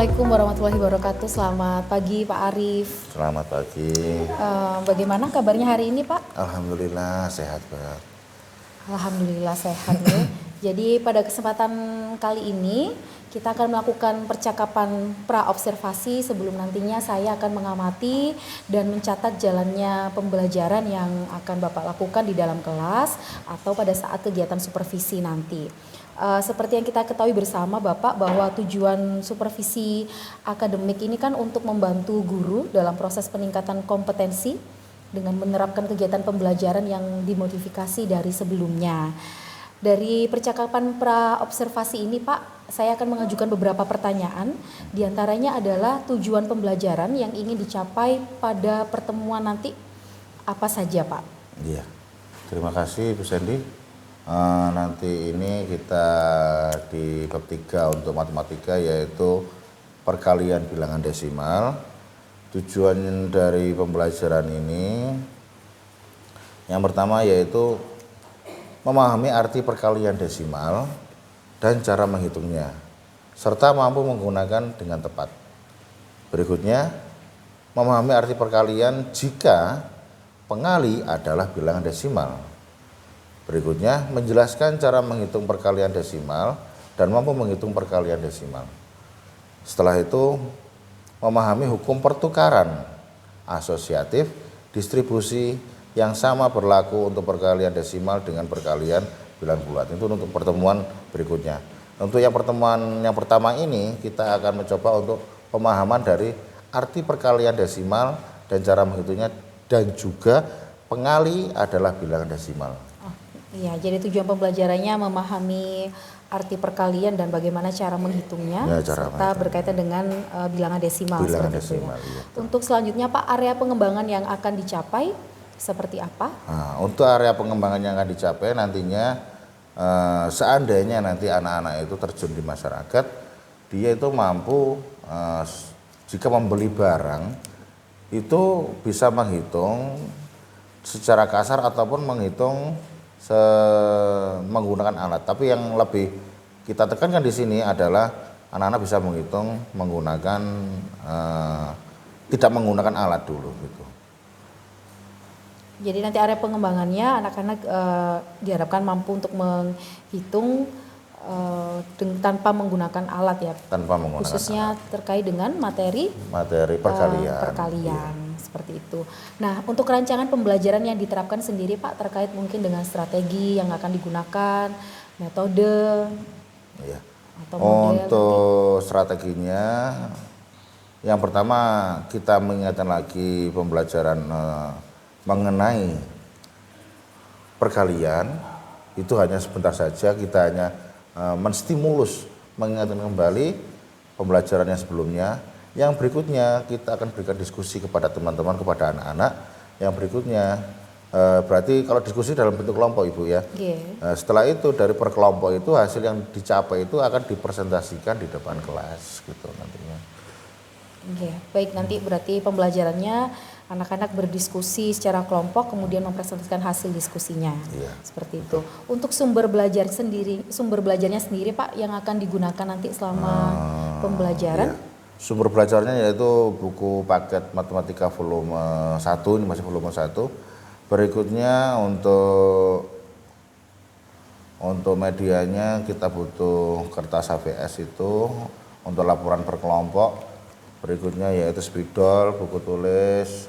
Assalamualaikum warahmatullahi wabarakatuh. Selamat pagi Pak Arief. Selamat pagi. Bagaimana kabarnya hari ini Pak? Alhamdulillah sehat Pak. Alhamdulillah sehat ya. Jadi pada kesempatan kali ini kita akan melakukan percakapan pra-observasi sebelum nantinya saya akan mengamati dan mencatat jalannya pembelajaran yang akan Bapak lakukan di dalam kelas atau pada saat kegiatan supervisi nanti. Seperti yang kita ketahui bersama Bapak bahwa tujuan supervisi akademik ini kan untuk membantu guru dalam proses peningkatan kompetensi dengan menerapkan kegiatan pembelajaran yang dimodifikasi dari sebelumnya. Dari percakapan pra-observasi ini Pak, saya akan mengajukan beberapa pertanyaan. Di antaranya adalah tujuan pembelajaran yang ingin dicapai pada pertemuan nanti apa saja Pak? Iya, terima kasih Bu Sandy. Nanti ini kita di bab 3 untuk matematika yaitu perkalian bilangan desimal. Tujuan dari pembelajaran ini yang pertama yaitu memahami arti perkalian desimal dan cara menghitungnya serta mampu menggunakan dengan tepat. Berikutnya, memahami arti perkalian jika pengali adalah bilangan desimal. Berikutnya, menjelaskan cara menghitung perkalian desimal dan mampu menghitung perkalian desimal. Setelah itu, memahami hukum pertukaran asosiatif distribusi yang sama berlaku untuk perkalian desimal dengan perkalian bilangan bulat. Itu untuk pertemuan berikutnya. Untuk yang pertemuan yang pertama ini kita akan mencoba untuk pemahaman dari arti perkalian desimal dan cara menghitungnya dan juga pengali adalah bilangan desimal. Iya, jadi tujuan pembelajarannya memahami arti perkalian dan bagaimana cara menghitungnya, serta berkaitan dengan bilangan desimal. Bilangan desimal, iya. Untuk selanjutnya Pak, area pengembangan yang akan dicapai seperti apa? Nah, untuk area pengembangan yang akan dicapai nantinya seandainya nanti anak-anak itu terjun di masyarakat, dia itu mampu jika membeli barang itu bisa menghitung secara kasar ataupun menghitung menggunakan alat. Tapi yang lebih kita tekankan di sini adalah anak-anak bisa menghitung menggunakan tidak menggunakan alat dulu gitu. Jadi nanti area pengembangannya anak-anak diharapkan mampu untuk menghitung tanpa menggunakan alat ya. Tanpa menggunakan khususnya alat. Terkait dengan materi perkalian. Iya. Seperti itu. Nah, untuk rancangan pembelajaran yang diterapkan sendiri Pak terkait mungkin dengan strategi yang akan digunakan, metode, ya. Atau model. Untuk strateginya, yang pertama kita mengingatkan lagi pembelajaran mengenai perkalian itu hanya sebentar saja, kita hanya menstimulus mengingatkan kembali pembelajaran yang sebelumnya. Yang berikutnya kita akan berikan diskusi kepada teman-teman, kepada anak-anak. Yang berikutnya berarti kalau diskusi dalam bentuk kelompok Ibu ya. Setelah itu dari per kelompok itu hasil yang dicapai itu akan dipresentasikan di depan kelas gitu nantinya. Baik, nanti berarti pembelajarannya anak-anak berdiskusi secara kelompok kemudian mempresentasikan hasil diskusinya. Seperti itu. Untuk sumber belajarnya sendiri Pak yang akan digunakan nanti selama pembelajaran. Sumber belajarnya yaitu buku paket matematika volume 1, ini masih volume 1. Berikutnya untuk medianya kita butuh kertas HVS itu untuk laporan per kelompok. Berikutnya yaitu spidol, buku tulis,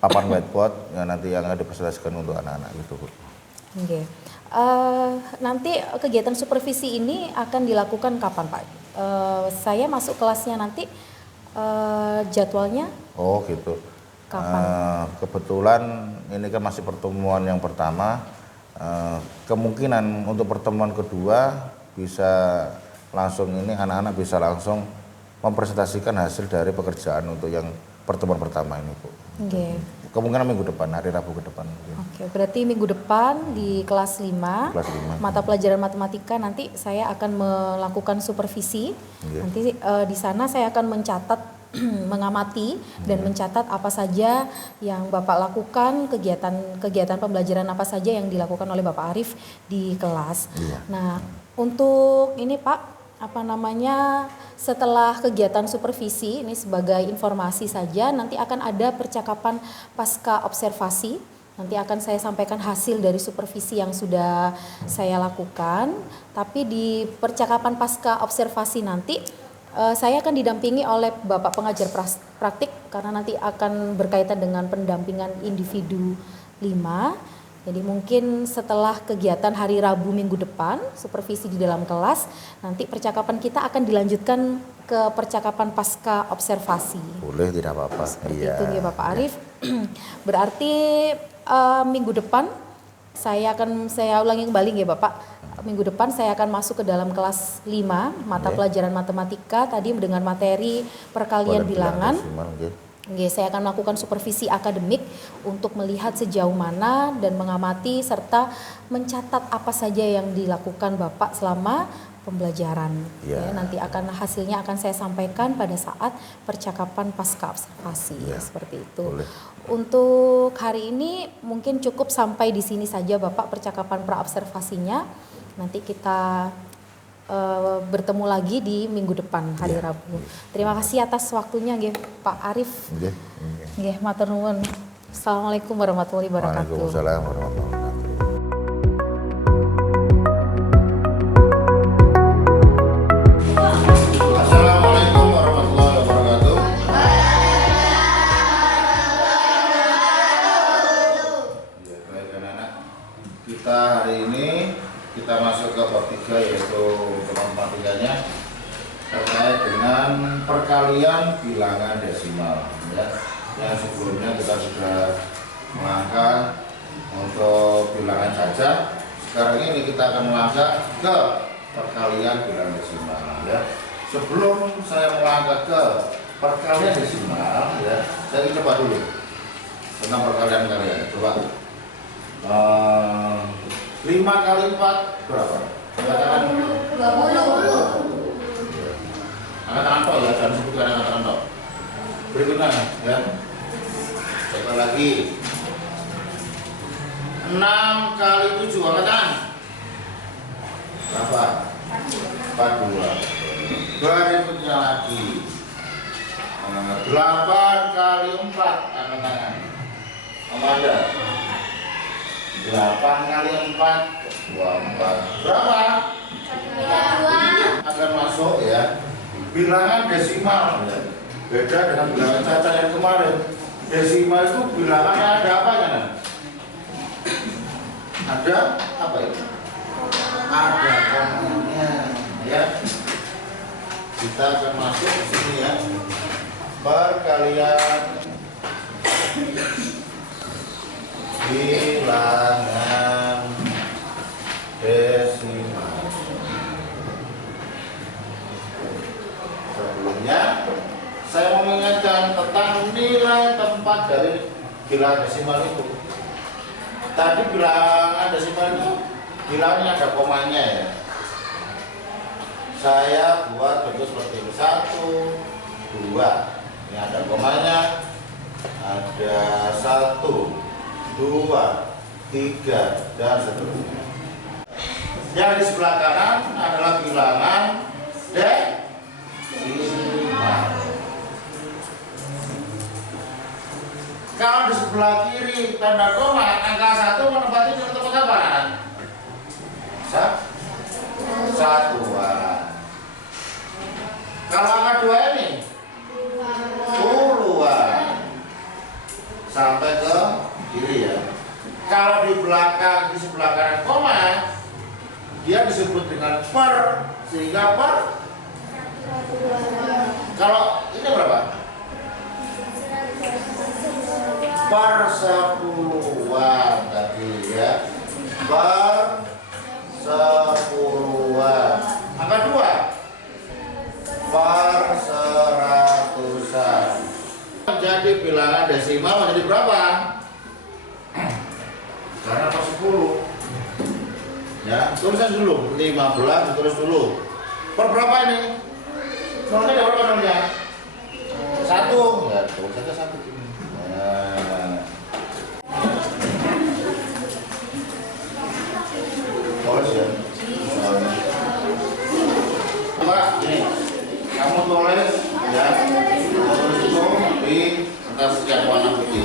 papan whiteboard yang nanti yang akan dipresentasikan untuk anak-anak gitu Bu. Nanti kegiatan supervisi ini akan dilakukan kapan Pak? Saya masuk kelasnya nanti jadwalnya? Oh gitu. Kapan? Kebetulan ini kan masih pertemuan yang pertama. Kemungkinan untuk pertemuan kedua bisa langsung ini anak-anak bisa langsung mempresentasikan hasil dari pekerjaan untuk yang pertemuan pertama ini Bu. Kemungkinan minggu depan, hari Rabu ke depan. Berarti minggu depan di kelas 5, mata pelajaran matematika nanti saya akan melakukan supervisi. Nanti di sana saya akan mencatat, mengamati dan mencatat apa saja yang Bapak lakukan, kegiatan pembelajaran apa saja yang dilakukan oleh Bapak Arief di kelas. Nah, untuk ini Pak, setelah kegiatan supervisi, ini sebagai informasi saja, nanti akan ada percakapan pasca observasi. Nanti akan saya sampaikan hasil dari supervisi yang sudah saya lakukan. Tapi di percakapan pasca observasi nanti saya akan didampingi oleh Bapak pengajar praktik karena nanti akan berkaitan dengan pendampingan individu 5. Jadi mungkin setelah kegiatan hari Rabu minggu depan, supervisi di dalam kelas, nanti percakapan kita akan dilanjutkan ke percakapan pasca observasi. Boleh, tidak apa-apa. Iya. Itu ya Bapak Arif. Berarti minggu depan saya ulangi kembali ya Bapak. Minggu depan saya akan masuk ke dalam kelas 5 mata pelajaran matematika tadi dengan materi perkalian bilangan. Saya akan melakukan supervisi akademik untuk melihat sejauh mana dan mengamati serta mencatat apa saja yang dilakukan Bapak selama pembelajaran. Nanti hasilnya akan saya sampaikan pada saat percakapan pasca observasi. Seperti itu. Boleh. Untuk hari ini mungkin cukup sampai di sini saja Bapak percakapan pra observasinya. Nanti kita bertemu lagi di minggu depan hari Rabu. Terima kasih atas waktunya nggih Pak Arif. Nggih, matur nuwun. Assalamualaikum warahmatullahi wabarakatuh. Waalaikumsalam warahmatullahi wabarakatuh. Assalamualaikum warahmatullahi wabarakatuh. Ya, baik anak-anak. Kita hari ini masuk ke bab 3 yaitu matematikanya terkait dengan perkalian bilangan desimal ya. Yang sebelumnya kita sudah melangkah untuk bilangan saja. Sekarang ini kita akan melangkah ke perkalian bilangan desimal ya. Sebelum saya melangkah ke perkalian desimal ya, saya ingin coba dulu tentang perkalian kalian. Coba 5 kali 4 berapa? Angkat 20. Angkat tangan tok ya, jangan sebutkan angkat tangan tok. Berikutnya ya. Coba lagi. 6 kali 7 angkat tangan. Berapa? 42. Berikutnya lagi. 8 kali 4 angkat tangan. Apa ada? 8 kali 4 24. Berapa? 32. Akan masuk ya. Bilangan desimal ya. Beda dengan bilangan cacat yang kemarin. Desimal itu bilangannya ada apa kan? Ada apa itu? Ada komanya ya. Kita akan masuk ke sini ya. Perkalian bilangan desimal. Sebelumnya saya mau mengingatkan tentang nilai tempat dari bilangan desimal itu. Tadi bilangan desimal itu bilangnya ada komanya ya. Saya buat bentuk seperti ini 1, 2. Ini ada komanya. Ada 1, 2, 3 dan seterusnya. Yang di sebelah kanan adalah bilangan desimal. Kalau di sebelah kiri tanda koma, angka 1 menempati di tempat apa? Satuan. Kalau angka 2 ini puluhan. Sampai ke kiri ya. Kalau di belakang, di sebelah kanan koma, dia disebut dengan per, sehingga per. Kalau ini berapa? Per sepuluhan tadi ya. Per sepuluhan. Angka 2 per seratusan. Jadi bilangan desimal menjadi berapa? Karena per 10 ya, tulisan dulu 15 ditulis dulu. Per berapa ini? Nolnya ada berapa nolnya? 1 ya, tulis saja 1 ini. Oh ya. Apa? yang warna putih.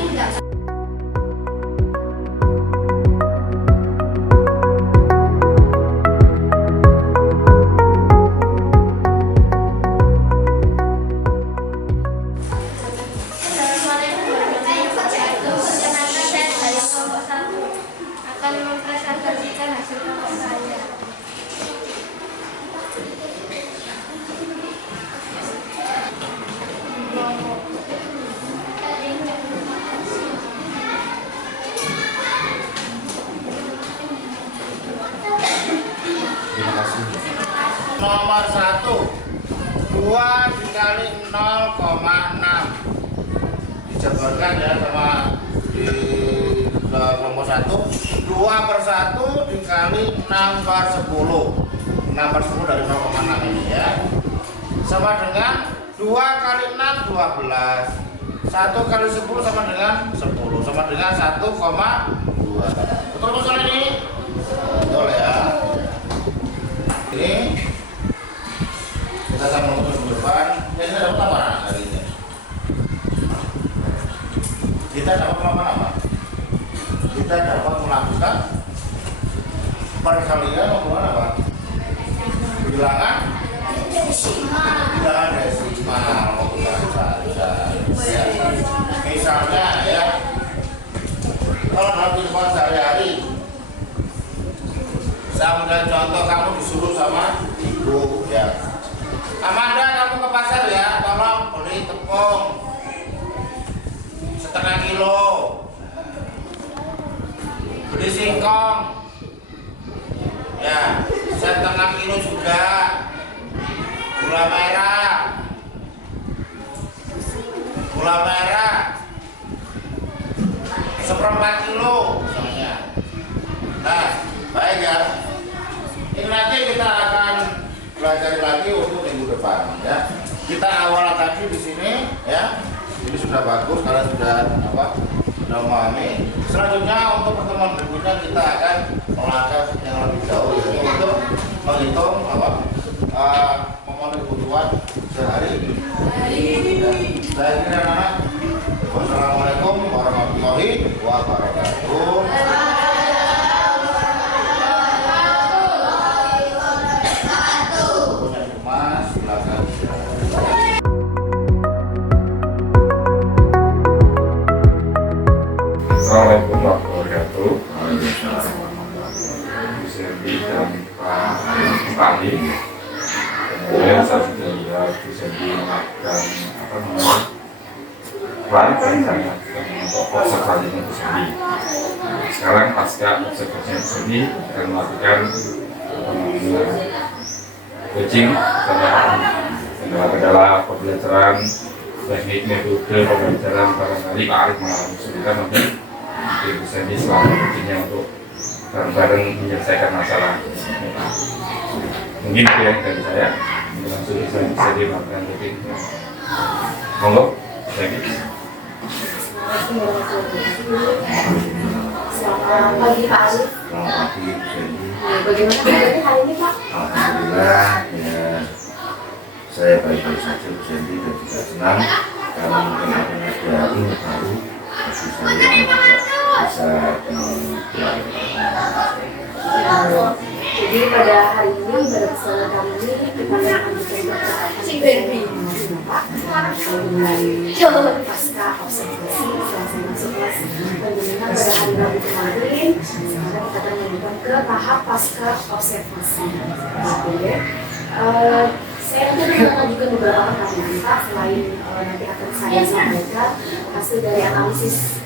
Akan mempresentasikan hasil kelompok saya. Terima kasih. Nomor 1, 2 dikali 0,6 dijabarkan ya sama di kelompok 1. 2 per 1 dikali 6 per 10. 6 per 10 dari 0,6 ini ya, sama dengan 2 kali 6 12. 1 kali 10 sama dengan 10, sama dengan 1,2. Betul soal ini? Betul ya. Ini kita sama untuk minggu depan. Kita dapat apa hari ini? Kita dapat melakukan apa? Kita dapat melakukan perkalian maupun apa? Bilangan desimal maupun saja. Ya. Misalnya ya, kalau dalam kehidupan sehari-hari, saya ambil contoh, kamu disuruh sama ibu ya, Amanda kamu ke pasar ya, tolong beli tepung setengah kilo, beli singkong ya setengah kilo juga, gula merah seperempat kilo misalnya. Nah, baik ya. Ini nanti kita akan belajar lagi untuk minggu depan ya. Kita awal tadi di sini ya. Ini sudah bagus, kalian sudah sudah memahami. Selanjutnya untuk pertemuan berikutnya kita akan melangkah yang lebih jauh yaitu untuk menghitung memenuhi kebutuhan sehari. Saya kira anak. Wassalamualaikum warahmatullahi wabarakatuh. Assalamualaikum warahmatullahi wabarakatuh. Saya dan Pak Ali. Kemudian saya sudah lihat bisa melakukan peran untuk observasinya itu sendiri. Sekarang pasca observasinya itu sendiri akan melakukan coaching kendala-kendala pembelajaran, teknik metode pembelajaran barangkali Pak Arif mengalami kesulitan nanti Ibu Sandy selama coachingnya untuk bareng-bareng menyelesaikan masalah. Mungkin itu yang dari saya. Langsung bisa dilakukan coaching. Monggo, Sandy. Selamat pagi Pak Arif. Selamat pagi Bu Sandy. Bagaimana kabarnya hari ini Pak? Alhamdulillah ya, saya baik-baik saja Bu Sandy dan juga senang karena mungkin akan ada ilmu baru bagi saya dan juga bisa Jadi pada hari ini pada kesempatan kami ini kita akan lanjutkan percakapan Pak dengan pasca observasi selesai masuk kelas pendidikan pada hari Rabu kemarin. Sekarang kita akan lanjutkan ke tahap pasca observasi. Oke. Saya nanti akan lanjutkan beberapa pertanyaan Pak, selain nanti akan saya sampaikan hasil dari analisis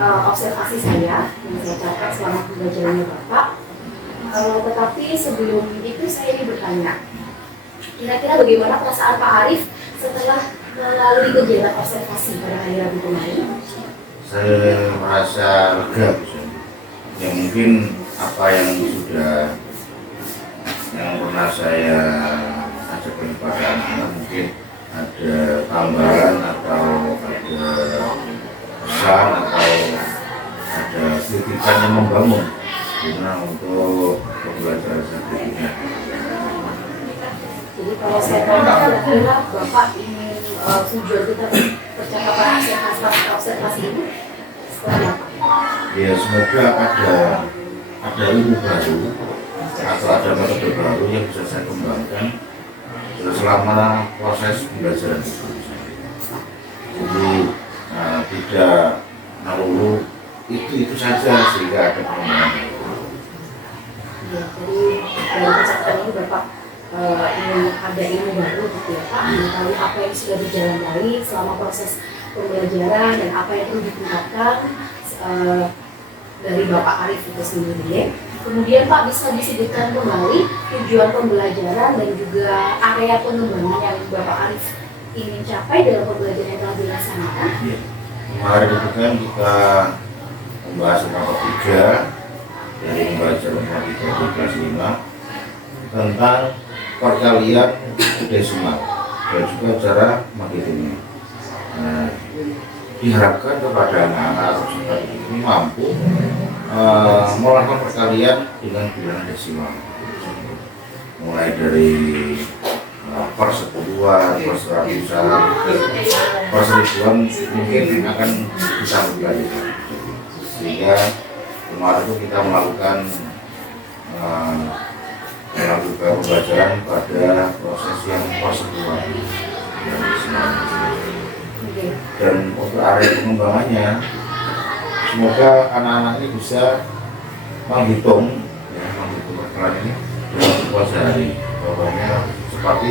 observasi saya yang saya catat selama pembelajarannya Bapak. Tetapi sebelum itu saya ingin bertanya, kira-kira bagaimana perasaan Pak Arif setelah melalui kegiatan observasi pada hari Rabu kemarin? Saya merasa lega Bu Sandy. Ya mungkin apa yang pernah saya ajarkan kepada anak-anak mungkin ada tambahan atau ada pesan atau ada kritikan yang membangun guna untuk pembelajaran selanjutnya. Jadi kalau saya tahu kira-kira Bapak ingin tujuan kita percakapan observasi ini seperti apa? Ya semoga ada ilmu baru atau ada metode baru yang bisa saya kembangkan selama proses pembelajaran itu. Jadi tidak melulu itu saja sehingga ada perkembangan. Ya, jadi dari percakapan ini Bapak ingin ada ilmu baru gitu ya Pak, mengetahui apa yang sudah berjalan baik selama proses pembelajaran dan apa yang perlu ditingkatkan dari Bapak Arif itu sendiri ya. Kemudian Pak bisa disebutkan kembali tujuan pembelajaran dan juga area pengembangan yang Bapak Arif ingin capai dalam pembelajaran yang telah dilaksanakan. Ya. Kemarin itu kan kita membahas tentang ketiga dari pembelajaran matematika di kelas 5 tentang perkalian desimal dan juga cara menghitungnya. Nah, diharapkan kepada anak-anak atau peserta ini mampu melakukan perkalian dengan bilangan desimal, mulai dari per sepuluhan, per seratusan, per seribuan mungkin akan bisa mempelajari. Sehingga kemarin itu kita melakukan pembelajaran pada proses yang per sepuluhan dan untuk area pengembangannya semoga anak-anak ini bisa menghitung perkalian ini dalam sebuah sehari. Bapaknya seperti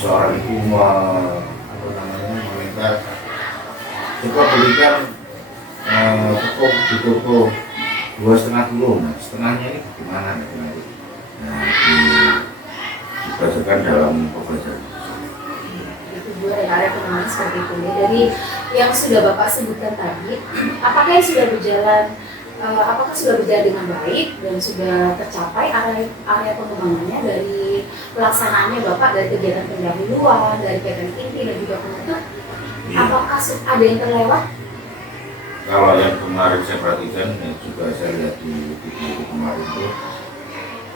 seorang ibu meminta coba belikan tepung di toko 2,5 kilo, nah setengahnya ini bagaimana? Nah, dibacakan dalam pembelajaran. Itu dua area pengembangan seperti itu ya. Dari yang sudah Bapak sebutkan tadi, apakah yang sudah berjalan dengan baik dan sudah tercapai area pengembangannya dari pelaksanaannya Bapak, dari kegiatan pendahuluan, dari kegiatan inti dan juga penutup? Apakah ada yang terlewat? Kalau yang kemarin saya perhatikan dan juga saya lihat di video kemarin itu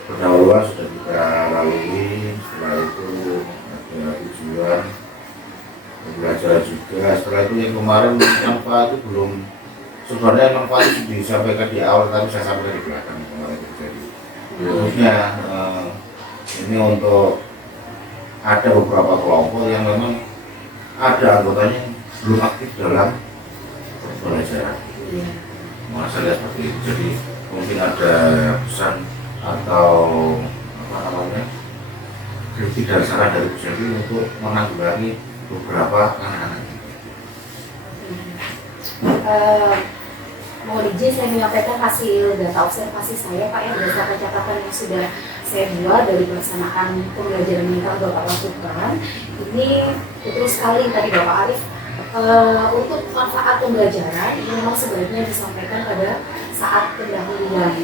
pendahuluan sudah kita lalui, setelah itu ada tujuan belajar juga, setelah itu yang kemarin manfaat itu belum, sebenarnya manfaat itu disampaikan di awal tapi saya sampaikan di belakang kemarin itu. Jadi khususnya ini untuk ada beberapa kelompok yang memang ada anggotanya yang belum aktif dalam pembelajaran. Masalah seperti itu, jadi mungkin ada pesan atau kritik dan saran dari Bu Selvi untuk menanggulangi beberapa anak-anak. Mohon izin saya menyampaikan hasil data observasi saya Pak, yang berdasarkan catatan yang sudah saya buat dari pelaksanaan pembelajaran yang telah Bapak lakukan. Ini betul sekali tadi Bapak Arif, untuk manfaat pembelajaran ini memang sebaiknya disampaikan pada saat pendahuluan,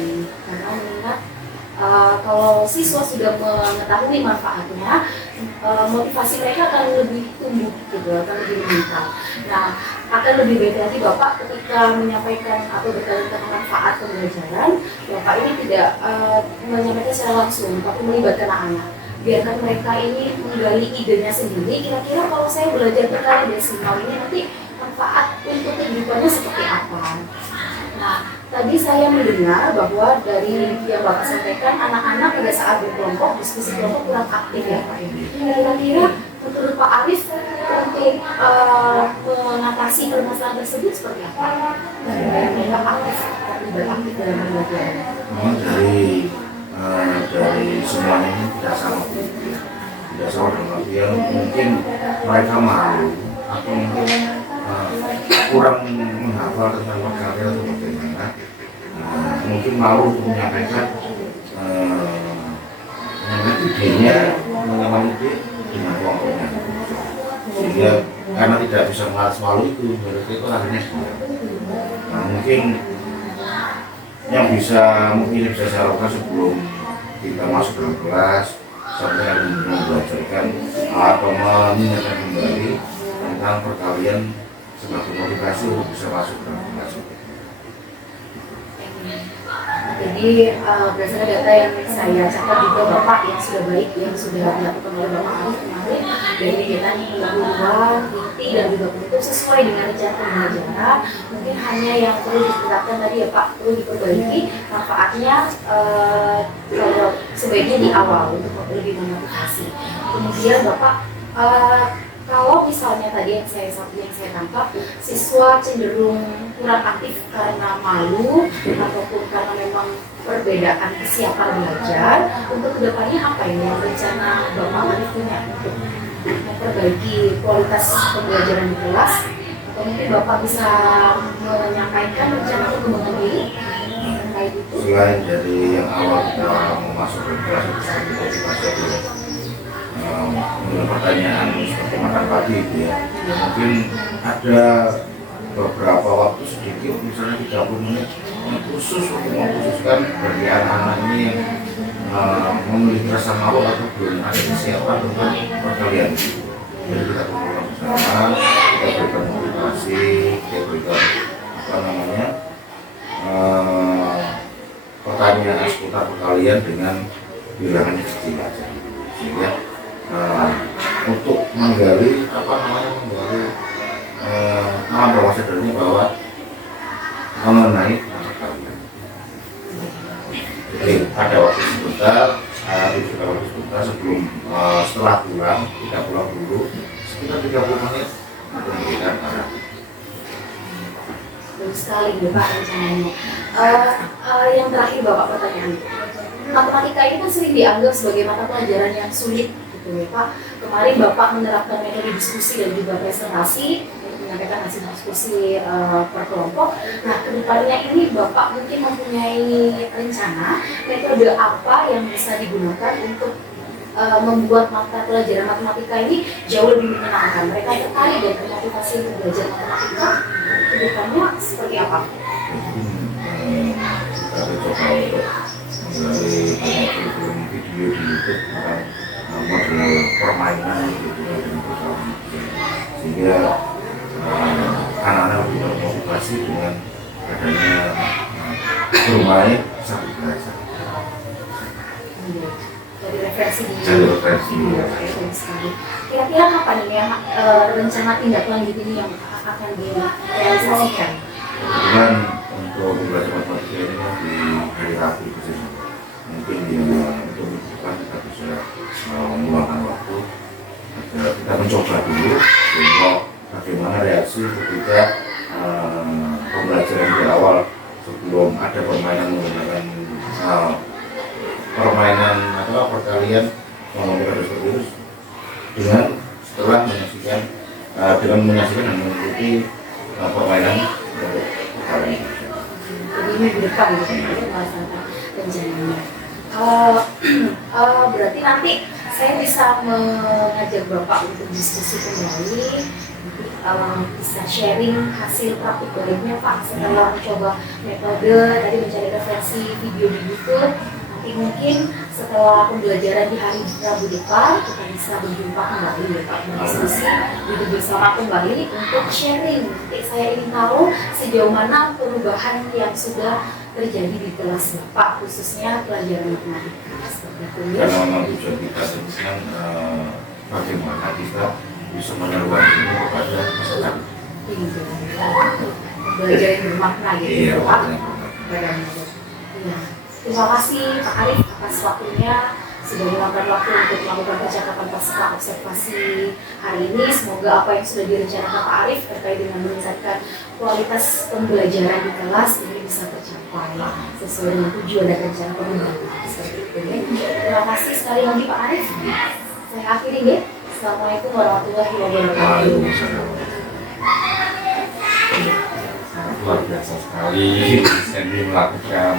karena mengingat kalau siswa sudah mengetahui manfaatnya, motivasi mereka akan lebih tumbuh gitu, akan lebih meningkat. Nah, akan lebih baik lagi Bapak ketika menyampaikan atau berkaitan dengan manfaat pembelajaran, Bapak ini tidak menyampaikan secara langsung, tapi melibatkan anak-anak. Biarkan mereka ini menggali idenya sendiri, kira-kira kalau saya belajar perkalian desimal ini nanti manfaat untuk kehidupannya seperti apa. Nah, tadi saya mendengar bahwa dari yang Bapak sampaikan, anak-anak pada saat berkelompok, diskusi kelompok kurang aktif ya Pak. Kira-kira menurut Pak Arif untuk mengatasi permasalahan tersebut seperti apa? Mereka aktif, terlibat aktif dalam pembelajaran. Dari semuanya ini tidak sama, tidak sama dengan yang mungkin mereka malu atau mungkin kurang menghafal tentang perkalian atau bagaimana, mungkin malu untuk menyampaikan idenya, mengenal ide dengan kelompoknya, sehingga karena tidak bisa mengalas malu itu, mereka itu akhirnya mungkin yang bisa saya lakukan sebelum kita masuk dalam kelas, sampai membelajarkan atau mengingatkan kembali tentang perkalian sebagai motivasi untuk bisa masuk dalam kelas. Jadi Jadi berdasarkan data yang saya catat juga Bapak yang sudah baik, yang sudah dilakukan oleh Bapak Arif kemarin dari kegiatan luar, inti dan juga penutup sesuai dengan rencana pembelajaran. Mungkin hanya yang perlu diperhatikan tadi ya Pak, perlu diperbaiki manfaatnya kalau sebaiknya di awal untuk lebih memotivasi. Kemudian Bapak kalau misalnya tadi yang saya tangkap, siswa cenderung kurang aktif karena malu ataupun karena memang perbedaan kesiapan belajar, untuk kedepannya apa ini yang rencana Bapak Arif punya untuk memperbaiki kualitas pembelajaran di kelas? Atau mungkin Bapak bisa menyampaikan rencana pengembangan diri terkait itu? Selain dari yang awal kita mau masuk ke kelas itu kita dengan pertanyaan seperti makan pagi itu ya, mungkin ada beberapa waktu sedikit, misalnya 30 menit khusus untuk mengkhususkan bagi anak-anak ini yang memiliki rasa malu atau belum ada kesiapan untuk perkalian. Jadi kita kumpulkan bersama, kita berikan motivasi, kita berikan pertanyaan seputar perkalian dengan bilangan yang kecil aja, sehingga untuk menggali alam bawah sadarnya bahwa mengenai nama kalian. Jadi ada waktu sebentar, sebelum setelah pulang, kita pulang dulu sekitar 30 menit untuk memberikan arah. Bagus sekali ya Pak rencananya. Yang terakhir Bapak pertanyaan, matematika ini kan sering dianggap sebagai mata pelajaran yang sulit gitu ya Pak. Kemarin Bapak menerapkan metode diskusi dan juga presentasi, menyampaikan hasil diskusi per kelompok. Nah kedepannya ini Bapak mungkin mempunyai rencana metode apa yang bisa digunakan untuk membuat mata pelajaran matematika ini jauh lebih menyenangkan. Mereka tertarik dan termotivasi untuk belajar matematika. Kedepannya seperti apa? Kita coba untuk menggali video di YouTube tentang model permainan gitu ya, sehingga anak-anak lebih termotivasi dengan adanya bermain sambil belajar. Dari referensi di Dari kira-kira kapan ini yang rencana tindak lanjut ini yang akan direalisasikan? Kemudian untuk belajar matematika ini kan di hari Rabu di sini, mungkin untuk minggu depan kita bisa meluangkan waktu agar kita mencoba dulu bahwa bagaimana reaksi ketika pembelajaran di awal sebelum ada permainan menggunakan permainan atau perkalian seperti itu, dengan setelah menyaksikan dan mengikuti permainan untuk perkalian. Jadi minggu depan gitu melaksanakan rencananya. Berarti nanti saya bisa mengajak Bapak untuk diskusi kembali, bisa sharing hasil praktik baiknya Pak setelah mencoba metode tadi, mencari referensi video di YouTube. Nanti mungkin setelah pembelajaran di hari Rabu depan kita bisa berjumpa kembali ya Pak, berdiskusi, duduk bersama kembali untuk sharing. Nanti saya ingin tahu sejauh mana perubahan yang sudah terjadi di kelas Bapak, khususnya pelajaran matematika seperti itu ya. Karena memang tujuan kita kan bagaimana kita bisa menyalurkan ini kepada masyarakat. Belajar yang bermakna gitu Iya, Pak. makna. Iya. Terima kasih Pak Arif atas waktunya, sudah meluangkan waktu untuk melakukan percakapan pasca observasi hari ini. Semoga apa yang sudah direncanakan Pak Arif terkait dengan meningkatkan kualitas pembelajaran di kelas ini bisa tercapai sesuai dengan tujuan dan rencana pemerintah seperti itu ya. Terima kasih sekali lagi Pak Arif. Saya akhiri ya. Assalamualaikum warahmatullahi wabarakatuh. Luar biasa sekali Sandy melakukan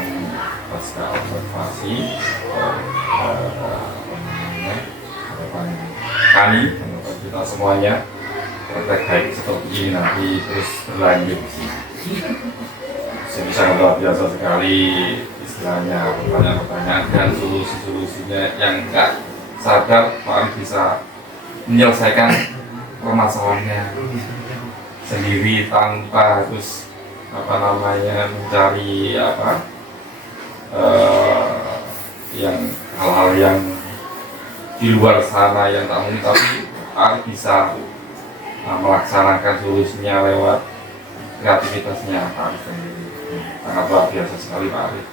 pasca observasi kami menurut kita semuanya terkait seperti ini nanti terus berlanjut di sini. Sangat luar biasa sekali istilahnya, pertanyaan-pertanyaan dan solusi-solusinya yang enggak sadar Pak bisa menyelesaikan permasalahannya sendiri tanpa harus mencari yang hal-hal yang di luar sana yang tak mungkin, tapi Pak Arif bisa melaksanakan solusinya lewat kreativitasnya Pak Arif sendiri. Sangat luar biasa sekali Pak Arif.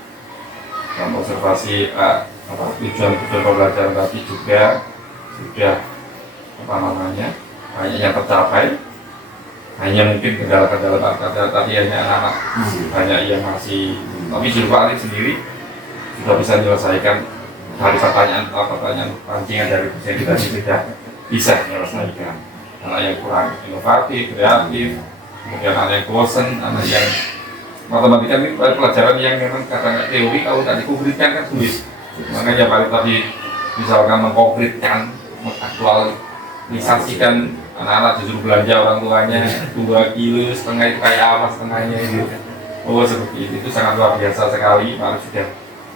Dalam observasi tujuan pembelajaran tadi juga sudah banyak yang tercapai. Hanya mungkin kendala-kendala tadi hanya anak-anak banyak yang masih, tapi Pak Arif sendiri sudah bisa menyelesaikan dari pertanyaan pancingan dari dosen kita sudah bisa menyelesaikan. Anak yang kurang inovatif, kreatif, kemudian anak yang bosan, anak yang matematika ini pelajaran yang memang kadang teori kalau tidak dikonkretkan kan sulit. Makanya Pak Arif tadi misalkan mengkonkretkan, mengaktualisasikan anak-anak justru belanja orang tuanya 2,5 kilo itu kayak apa setengahnya itu. Oh seperti itu sangat luar biasa sekali. Pak Arif sudah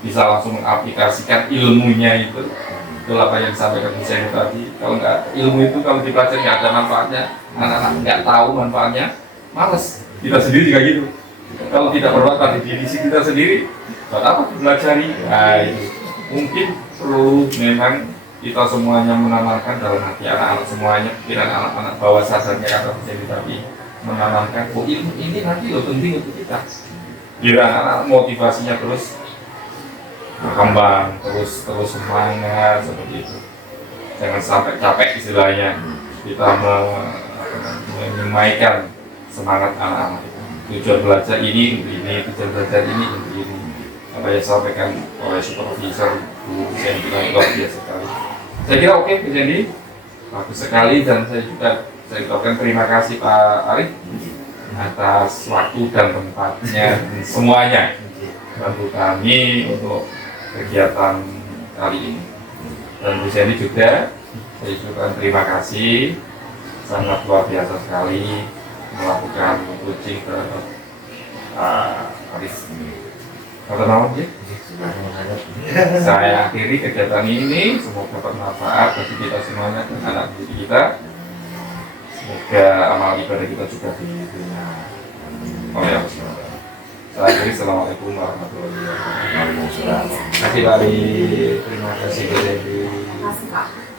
bisa langsung mengaplikasikan ilmunya itu. Itulah apa yang disampaikan dosen tadi. Kalau nggak ilmu itu kalau dipelajari nggak ada manfaatnya, anak-anak nggak tahu manfaatnya, males. Kita sendiri juga gitu. Kalau tidak bermanfaat di diri kita sendiri, buat apa dipelajari? Nah, itu mungkin perlu memang kita semuanya menanamkan dalam hati anak-anak semuanya, pikiran anak-anak bawah sadarnya kata dosen tadi menanamkan, oh ilmu ini nanti loh penting untuk kita. Biar anak-anak motivasinya terus berkembang, terus semangat seperti itu. Jangan sampai capek istilahnya. Kita menyemaikan semangat anak-anak itu. Tujuan belajar ini untuk ini, tujuan belajar ini untuk ini. Apa yang disampaikan oleh supervisor Bu Sandy luar biasa sekali. Saya kira oke, Bu Sandy, bagus sekali dan saya ucapkan terima kasih Pak Arif atas waktu dan tempatnya semuanya bantu kami untuk kegiatan kali ini. Dan Bu Sandy juga saya ucapkan terima kasih, sangat luar biasa sekali melakukan coaching terhadap Arif. Kata nama ya? Saya akhiri kegiatan ini, semoga bermanfaat bagi kita semuanya dan anak didik kita. Semoga amal ibadah kita juga diterima oleh Allah SWT. Saya akhiri, Assalamualaikum warahmatullahi wabarakatuh. Terima kasih Pak Arif. Terima kasih Bu Sandy. Terima kasih Pak.